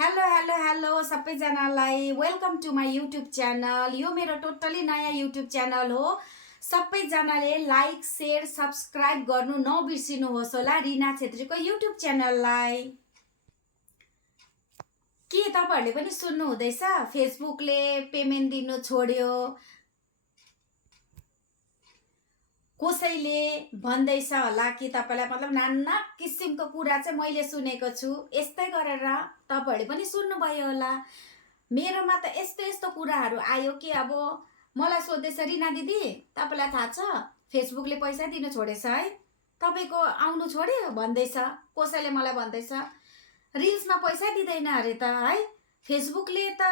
Hello सबैजनालाई welcome to my YouTube channel. यो मेरो टोटली नयाँ युट्युब च्यानल हो। सबैजनाले लाइक शेयर सब्सक्राइब गर्नु नबिर्सिनुहोस् होला रिना छेत्रीको युट्युब च्यानललाई। के तपाईहरुले पनि सुन्नु हुँदैछ? फेसबुकले पेमेन्ट दिनु छोड्यो, कसैले भन्दैछ होला कि तपाईलाई मतलब नाना किसिमको कुरा चाहिँ मैले सुनेको छु। यस्तै गरेर तपाईहरुले पनि सुन्नुभयो होला। मेरोमा त यस्तो यस्तो कुराहरू आयो कि अब मलाई सोध्दैछ रिना दिदी तपाईलाई थाहा छ फेसबुकले पैसा दिनु छोडेछ है, तपाईको आउनु छोड्यो भन्दैछ। कसैले मलाई भन्दैछ रिल्समा पैसा दिदैन अरे त है, फेसबुकले त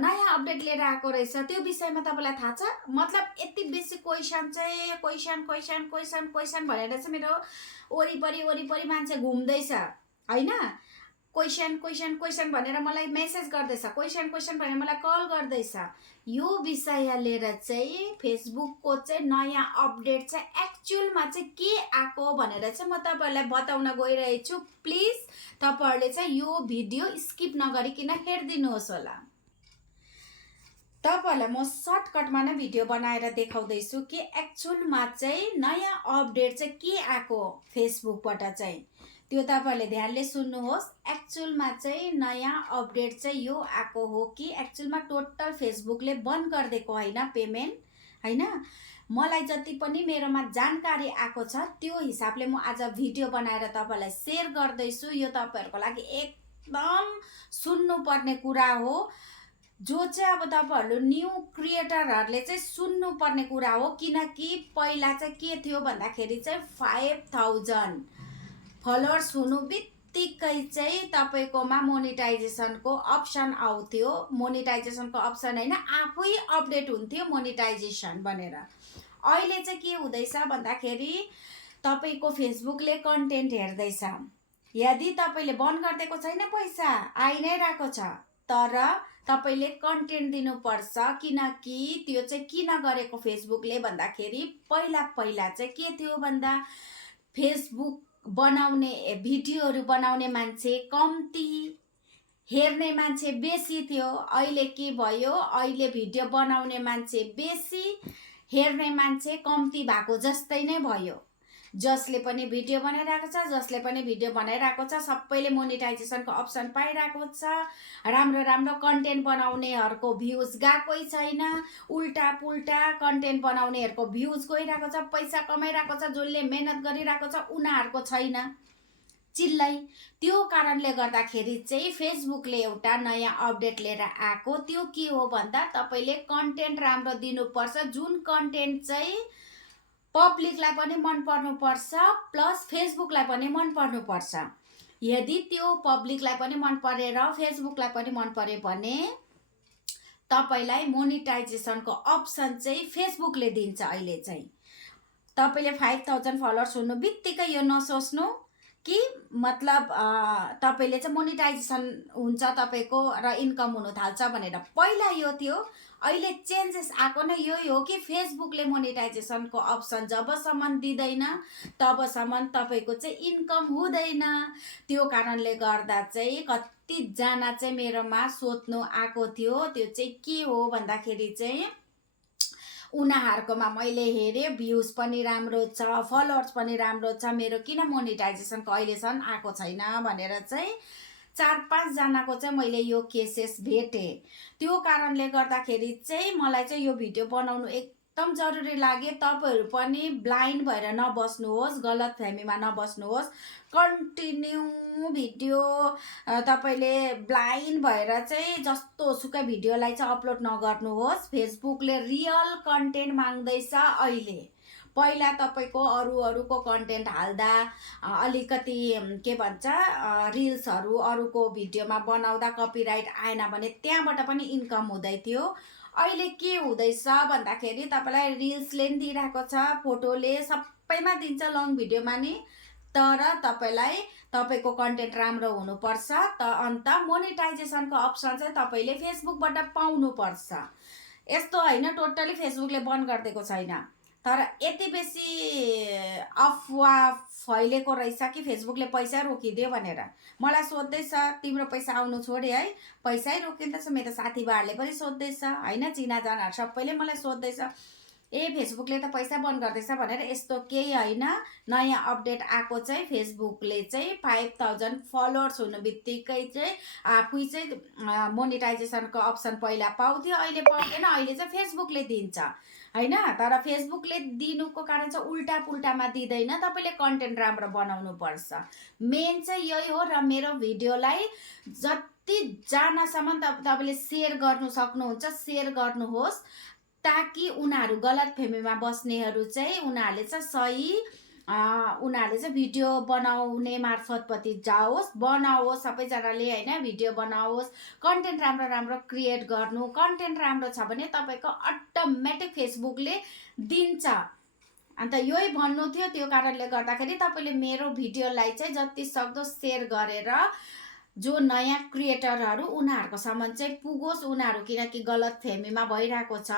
नयाँ अपडेट लिएर आएको रहेछ, त्यो विषयमा तपाईलाई थाहा छ? मतलब यति बेसी क्वेसन चाहिँ क्वेसन भनेर चाहिँ मेरो वरिपरि मान्छे घुम्दैछ हैन। क्वेसन भनेर मलाई मेसेज गर्दैछ, क्वेसन भनेर मलाई कल गर्दैछ। यो विषय लिएर चाहिँ फेसबुकको चाहिँ नयाँ अपडेट चाहिँ एक्चुअलमा चाहिँ के आएको भनेर चाहिँ म तपाईहरुलाई बताउन गइरहेको छु। प्लिज तपाईहरुले चाहिँ यो भिडियो स्किप नगरिकिन हेर्दिनुहोस् होला। तपाईहरुलाई म सर्टकटमा नै भिडियो बनाएर देखाउँदैछु कि एक्चुअलमा चाहिँ नयाँ अपडेट चाहिँ के आएको फेसबुकबाट चाहिँ, त्यो तपाईहरुले ध्यानले सुन्नुहोस्। एक्चुअलमा चाहिँ नयाँ अपडेट चाहिँ यो आएको हो कि एक्चुअलमा टोटल फेसबुकले बन्द गरिदिएको हैन पेमेन्ट हैन। मलाई जति पनि मेरोमा जानकारी आएको छ त्यो हिसाबले म आज भिडियो बनाएर तपाईहरुलाई शेयर गर्दैछु। यो तपाईहरुको लागि एकदम सुन्नुपर्ने कुरा हो, जो चाहिँ अब तपाईहरु न्यू क्रिएटरहरुले चाहिँ सुन्नुपर्ने कुरा हो। किनकि पहिला चाहिँ के थियो भन्दाखेरि चाहिँ 5000 फलोअर्स हुनु बित्तिकै चाहिँ तपाईकोमा मोनेटाइजेसनको अप्सन आउँथ्यो। मोनेटाइजेसनको अप्सन हैन, आफै अपडेट हुन्थ्यो मोनेटाइजेसन भनेर। अहिले चाहिँ के हुँदैछ भन्दाखेरि तपाईको फेसबुकले कन्टेन्ट हेर्दैछ। यदि तपाईले बन्द गरिदिएको छैन, पैसा आइ नै रहेको छ, तर तपाईले कन्टेन्ट दिनुपर्छ। किनकि त्यो चाहिँ किन गरेको फेसबुकले भन्दाखेरि पहिला चाहिँ के थियो भन्दा फेसबुक बनाउने भिडियोहरू बनाउने मान्छे कम्ती, हेर्ने मान्छे बेसी थियो। अहिले के भयो, अहिले भिडियो बनाउने मान्छे बेसी, हेर्ने मान्छे कम्ती भएको जस्तै नै भयो। जसले पनि भिडियो बनाइरहेको छ सबैले मोनेटाइजेसनको अप्सन पाइरहेको छ। राम्रो कन्टेन्ट बनाउनेहरुको भ्युज गएकै छैन, उल्टा पुल्टा कन्टेन्ट बनाउनेहरुको भ्युज गइरहेको छ, पैसा कमाइरहेको छ। जसले मेहनत गरिरहेको छ उनीहरुको छैन चिल्लै। त्यो कारणले गर्दाखेरि चाहिँ फेसबुकले एउटा नयाँ अपडेट लिएर आएको। त्यो के हो भन्दा तपाईले कन्टेन्ट राम्रो दिनुपर्छ, जुन कन्टेन्ट चाहिँ पब्लिकलाई पनि मन पर्नुपर्छ प्लस फेसबुकलाई पनि मन पर्नुपर्छ। यदि त्यो पब्लिकलाई पनि मन परेर फेसबुकलाई पनि मन पर्यो भने तपाईलाई मोनेटाइजेसनको अप्सन चाहिँ फेसबुकले दिन्छ। अहिले चाहिँ तपाईले 5000 फलोअर्स हुनु बित्तिकै यो नसोच्नु कि मतलब तपाईले चाहिँ मोनेटाइजेसन हुन्छ तपाईको र इन्कम हुन थाल्छ भनेर। पहिला यो थियो, अहिले चेन्जेस आएको नै यही हो कि फेसबुकले मोनेटाइजेसनको अप्सन जबसम्म दिदैन तबसम्म तपाईको चाहिँ इन्कम हुँदैन। त्यो कारणले गर्दा चाहिँ कति जना चाहिँ मेरोमा सोध्नु आएको थियो। त्यो चाहिँ के हो भन्दाखेरि चाहिँ उनीहरुकोमा मैले हेरे भ्युज पनि राम्रो छ, फलोअर्स पनि राम्रो छ, मेरो किन मोनेटाइजेसनको अहिलेसम्म आएको छैन भनेर चाहिँ 4-5 जनाको चाहिँ मैले यो केसेस भेटे। त्यो कारणले गर्दाखेरि चाहिँ मलाई चाहिँ यो भिडियो बनाउनु एकदम जरुरी लाग्यो। तपाईहरु पनि ब्लाइन्ड भएर नबस्नुहोस्, गलतफहमीमा नबस्नुहोस्। कन्टिन्यू भिडियो तपाईले ब्लाइन्ड भएर चाहिँ जस्तो सुकै भिडियोलाई चाहिँ अपलोड नगर्नुहोस्। फेसबुकले रियल कन्टेन्ट माग्दैछ अहिले। पहिला तपाईको अरूको कन्टेन्ट हाल्दा अलिकति के भन्छ रिल्सहरू अरूको भिडियोमा बनाउँदा कपिराइट आएन भने त्यहाँबाट पनि इन्कम हुँदै थियो। अहिले के हुँदैछ भन्दाखेरि तपाईलाई रिल्सले नि दिइरहेको छ, फोटोले सबैमा दिन्छ, लङ भिडियोमा नि, तर तपाईलाई तपाईको कन्टेन्ट राम्रो हुनुपर्छ। अन्त मोनेटाइजेसनको अप्सन चाहिँ तपाईले फेसबुकबाट पाउनुपर्छ। यस्तो हैन टोटली फेसबुकले बन्द गरिदिएको छैन। तर यति बेसी अफवाह फैलेको रहेछ कि फेसबुकले पैसा रोकिदियो भनेर। मलाई सोध्दैछ तिम्रो पैसा आउनु छोड्यो है, पैसै रोकिँदैछ। मेरो साथीभाइहरूले पनि सोध्दैछ होइन, चिनाजानाहरू सबैले मलाई सोध्दैछ ए फेसबुकले त पैसा बन्द गर्दैछ भनेर। यस्तो केही होइन। नयाँ अपडेट आएको चाहिँ फेसबुकले चाहिँ 5000 फलोवर्स हुनु बित्तिकै चाहिँ आफै चाहिँ मोनिटाइजेसनको अप्सन पहिला पाउँथ्यो, अहिले पाउँदैन। अहिले चाहिँ फेसबुकले दिन्छ होइन। तर फेसबुकले दिनुको कारण चाहिँ उल्टा पुल्टामा दिँदैन, तपाईँले कन्टेन्ट राम्रो बनाउनु पर्छ। मेन चाहिँ यही हो। र मेरो भिडियोलाई जतिजनासम्म तपाईँले सेयर गर्नु सक्नुहुन्छ सेयर गर्नुहोस्, ताकि उनीहरू गलतफहमीमा बस्नेहरू चाहिँ उनीहरूले चाहिँ सही उनीहरूले चाहिँ भिडियो बनाउने मार्फतपट्टि जाओस्, बनाओस् सबैजनाले होइन। भिडियो बनाओस्, कन्टेन्ट राम्रो राम्रो क्रिएट गर्नु। कन्टेन्ट राम्रो छ भने तपाईँको अटोमेटिक फेसबुकले दिन्छ। अन्त यही भन्नु थियो। त्यो कारणले गर्दाखेरि तपाईँले मेरो भिडियोलाई चाहिँ जति सक्दो सेयर गरेर जो नयाँ क्रिएटरहरू उनीहरूको सम्म चाहिँ पुगोस्। उनीहरू किनकि गलत फेमीमा भइरहेको छ,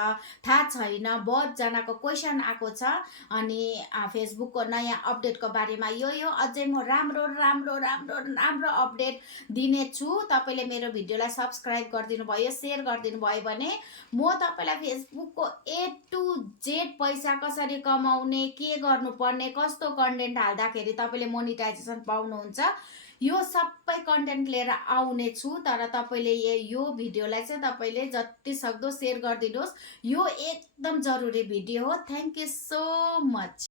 थाहा छैन। बहुत जनाको क्वेसन आएको छ। अनि फेसबुकको नयाँ अपडेटको बारेमा यो अझै म राम्रो राम्रो राम्रो राम्रो अपडेट दिनेछु। तपाईँले मेरो भिडियोलाई सब्सक्राइब गरिदिनु भयो, सेयर गरिदिनु भयो भने म तपाईँलाई फेसबुकको A to Z पैसा कसरी कमाउने, के गर्नुपर्ने, कस्तो कन्टेन्ट हाल्दाखेरि तपाईँले मोनिटाइजेसन पाउनुहुन्छ, यो सबै कन्टेन्ट लिएर आउने छु। तर तपाईँले यो भिडियोलाई चाहिँ तपाईँले जति सक्दो सेयर गरिदिनुहोस्। यो एकदम जरुरी भिडियो हो। Thank you so much.